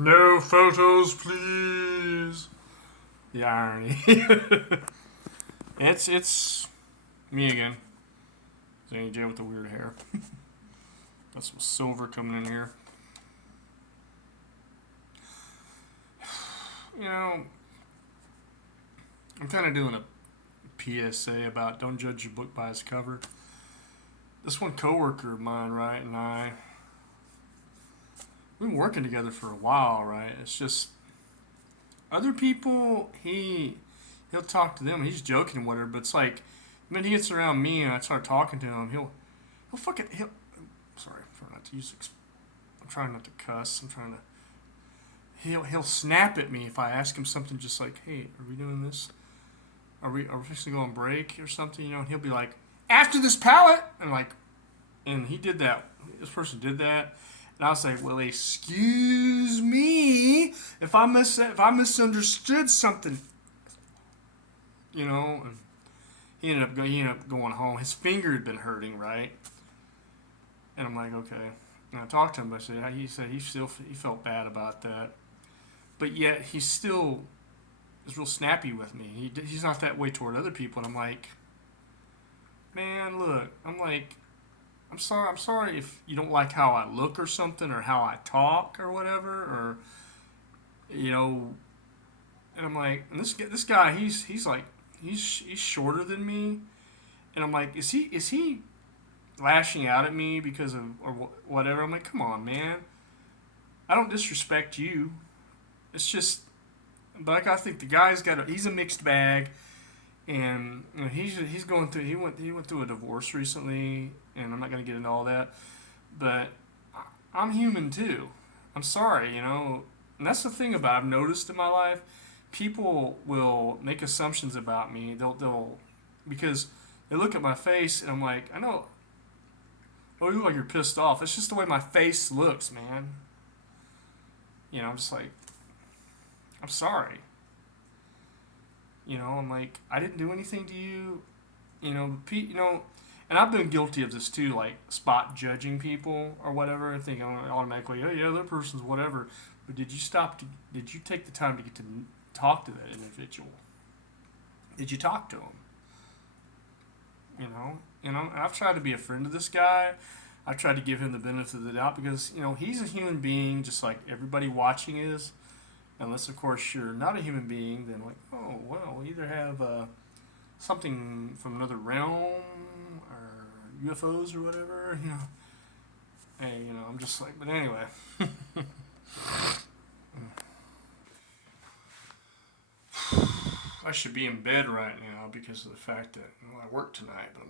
No photos, please. The irony. It's me again. Zany J with the weird hair. Got some silver coming in here. You know, I'm kind of doing a PSA about don't judge your book by its cover. This one coworker of mine, right, and we've been working together for a while, right? It's just other people, he'll talk to them. He's joking and whatever, but it's like when he gets around me and I start talking to him, he'll fucking he'll. Sorry, I'm trying not to use. I'm trying not to cuss. I'm trying to. He'll snap at me if I ask him something just like, "Hey, are we doing this? Are we fixing to go on break or something?" You know, and he'll be like, "After this pallet," and he did that. This person did that. And I was like, well, excuse me if I misunderstood something, you know. And he ended up going home. His finger had been hurting, right? And I'm like, okay. And I talked to him. He said he felt bad about that, but yet he still is real snappy with me. He's not that way toward other people. And I'm like, man, look. I'm sorry if you don't like how I look or something, or how I talk or whatever, or you know. And I'm like, and this guy, he's shorter than me, and I'm like, is he lashing out at me because of or whatever? I'm like, come on, man. I don't disrespect you. It's just, but like I think the guy's he's a mixed bag. And you know, he's going through he went through a divorce recently, and I'm not going to get into all that, but I'm human too. I'm sorry, you know, and that's the thing about I've noticed in my life, people will make assumptions about me. They'll because they look at my face, and I'm like, I know, oh, you look like you're pissed off. It's just the way my face looks, man. You know, I'm just like, I'm sorry. You know, I'm like, I didn't do anything to you. You know, and I've been guilty of this too, like spot judging people or whatever, and thinking automatically, oh yeah, that person's whatever. But did you take the time to get to talk to that individual? Did you talk to him? You know, and I've tried to be a friend to this guy. I've tried to give him the benefit of the doubt because, you know, he's a human being just like everybody watching is. Unless, of course, you're not a human being, then like, oh, well, we either have something from another realm or UFOs or whatever, you know. Hey, you know, I'm just like, but anyway. I should be in bed right now because of the fact that I work tonight, but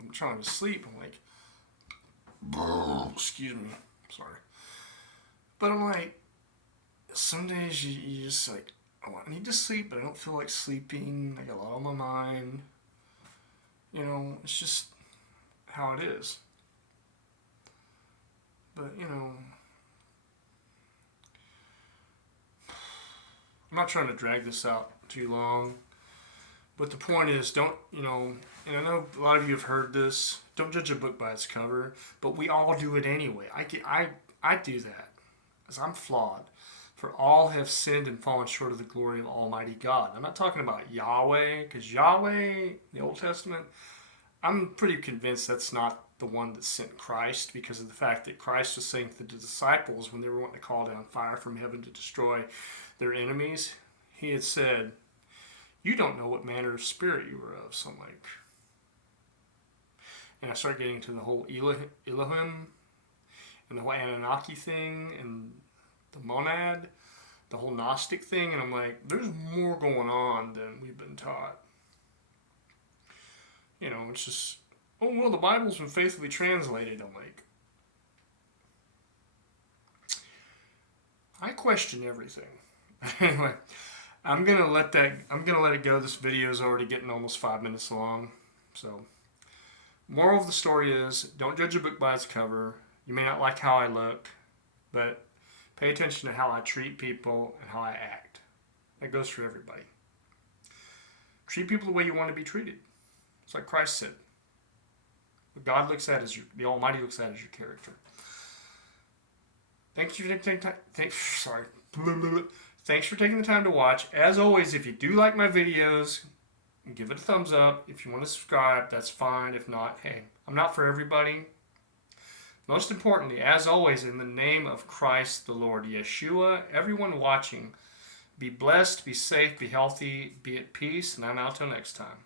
I'm trying to sleep. I'm like, excuse me, sorry. But I'm like, some days you just like, oh, I need to sleep, but I don't feel like sleeping. I got a lot on my mind. You know, it's just how it is. But, you know, I'm not trying to drag this out too long. But the point is, don't, you know, and I know a lot of you have heard this, don't judge a book by its cover, but we all do it anyway. I do that because I'm flawed. For all have sinned and fallen short of the glory of Almighty God. I'm not talking about Yahweh, because Yahweh, the Old Testament, I'm pretty convinced that's not the one that sent Christ, because of the fact that Christ was saying to the disciples when they were wanting to call down fire from heaven to destroy their enemies, he had said, you don't know what manner of spirit you were of. So I'm like, and I start getting to the whole Elohim and the whole Anunnaki thing and the monad, the whole Gnostic thing, and I'm like, there's more going on than we've been taught. You know, it's just, oh, well, the Bible's been faithfully translated. I'm like, I question everything. Anyway, I'm gonna let it go. This video is already getting almost 5 minutes long. So, moral of the story is, don't judge a book by its cover. You may not like how I look, but pay attention to how I treat people and how I act. That goes for everybody. Treat people the way you want to be treated. It's like Christ said. What God looks at is the Almighty looks at is your character. Thanks for taking time. Sorry. Thanks for taking the time to watch. As always, if you do like my videos, give it a thumbs up. If you want to subscribe, that's fine. If not, hey, I'm not for everybody. Most importantly, as always, in the name of Christ the Lord, Yeshua, everyone watching, be blessed, be safe, be healthy, be at peace, and I'm out till next time.